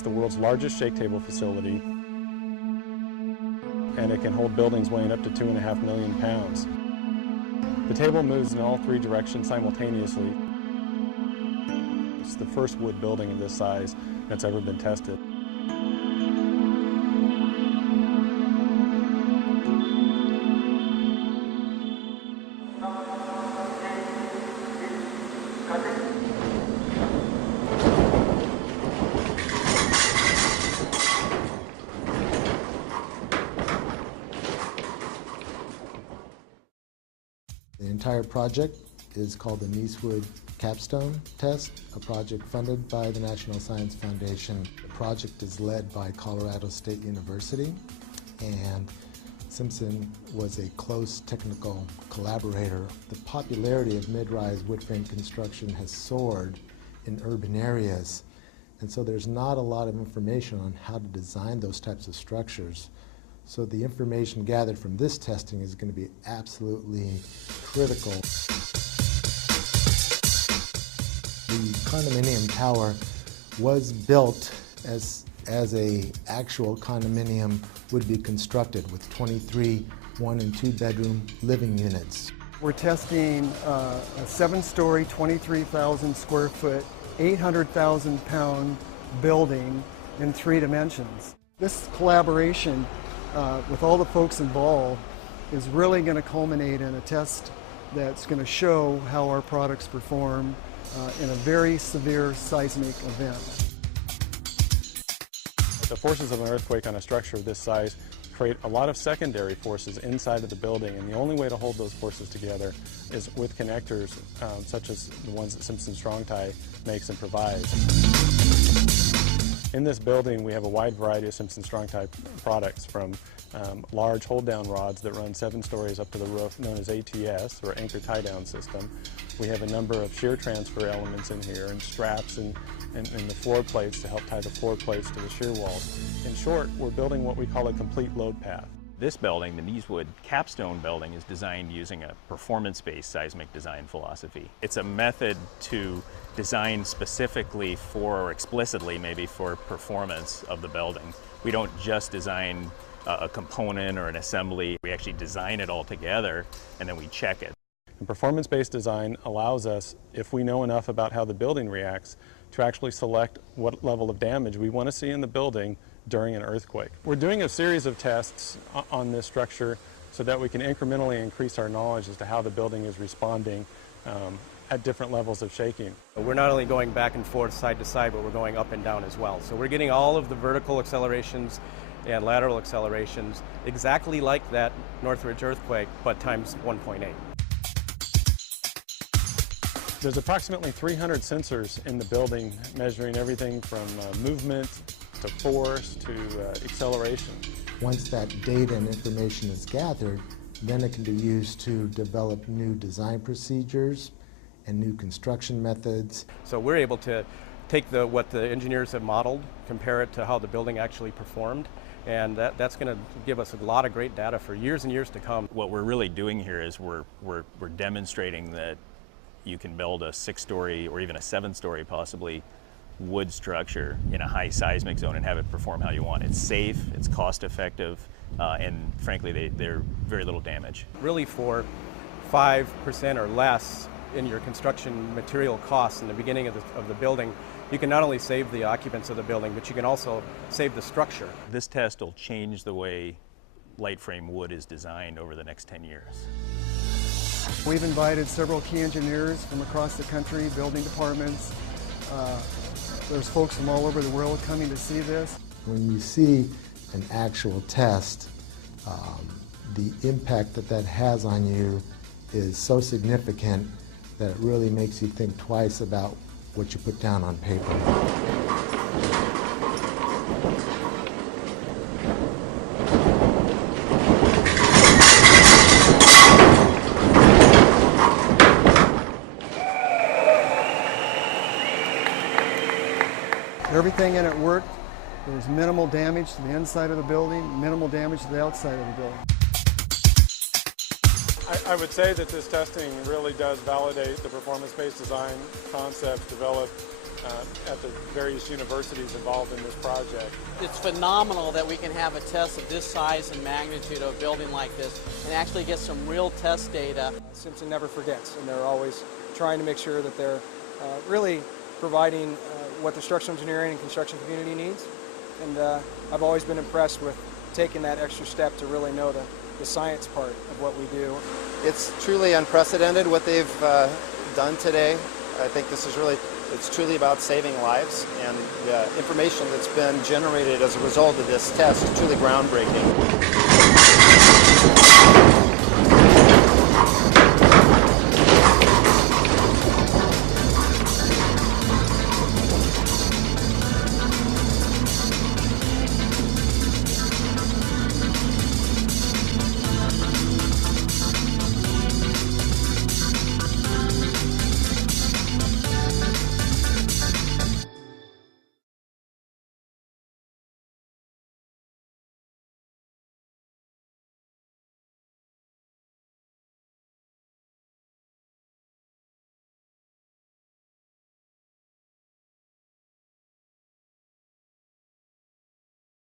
It's the world's largest shake table facility, and it can hold buildings weighing up to 2.5 million pounds. The table moves in all three directions simultaneously. It's the first wood building of this size that's ever been tested. The entire project is called the Nicewood Capstone Test, a project funded by the National Science Foundation. The project is led by Colorado State University, and Simpson was a close technical collaborator. The popularity of mid-rise wood frame construction has soared in urban areas, and so there's not a lot of information on how to design those types of structures. So the information gathered from this testing is going to be absolutely critical. The condominium tower was built as a actual condominium would be constructed with 23 1- and 2-bedroom living units. We're testing a 7-story, 23,000 square foot, 800,000 pound building in 3 dimensions. This collaboration with all the folks involved is really going to culminate in a test that's going to show how our products perform in a very severe seismic event. The forces of an earthquake on a structure of this size create a lot of secondary forces inside of the building, and the only way to hold those forces together is with connectors such as the ones that Simpson Strong Tie makes and provides. In this building, we have a wide variety of Simpson Strong Tie products, from large hold-down rods that run 7 stories up to the roof, known as ATS, or anchor tie-down system. We have a number of shear transfer elements in here, and straps and the floor plates to help tie the floor plates to the shear walls. In short, we're building what we call a complete load path. This building, the Nicewood Capstone building, is designed using a performance-based seismic design philosophy. It's a method to design specifically for, or explicitly maybe, for performance of the building. We don't just design a component or an assembly. We actually design it all together and then we check it. And performance-based design allows us, if we know enough about how the building reacts, to actually select what level of damage we want to see in the building during an earthquake. We're doing a series of tests on this structure so that we can incrementally increase our knowledge as to how the building is responding at different levels of shaking. We're not only going back and forth, side to side, but we're going up and down as well. So we're getting all of the vertical accelerations and lateral accelerations exactly like that Northridge earthquake, but times 1.8. There's approximately 300 sensors in the building, measuring everything from movement to force to acceleration. Once that data and information is gathered, then it can be used to develop new design procedures and new construction methods. So we're able to take what the engineers have modeled, compare it to how the building actually performed, and that's going to give us a lot of great data for years and years to come. What we're really doing here is we're demonstrating that you can build a 6-story or even a 7-story possibly wood structure in a high seismic zone and have it perform how you want. It's safe, it's cost effective, and frankly they're very little damage. Really, for 5% or less in your construction material costs in the beginning of the building, you can not only save the occupants of the building, but you can also save the structure. This test will change the way light frame wood is designed over the next 10 years. We've invited several key engineers from across the country, building departments. There's folks from all over the world coming to see this. When you see an actual test, the impact that has on you is so significant that it really makes you think twice about what you put down on paper. Everything in it worked. There was minimal damage to the inside of the building, minimal damage to the outside of the building. I would say that this testing really does validate the performance-based design concepts developed at the various universities involved in this project. It's phenomenal that we can have a test of this size and magnitude of a building like this and actually get some real test data. Simpson never forgets, and they're always trying to make sure that they're really providing what the structural engineering and construction community needs. And I've always been impressed with taking that extra step to really know the science part of what we do. It's truly unprecedented what they've done today. I think this is really, it's truly about saving lives, and the information that's been generated as a result of this test is truly groundbreaking.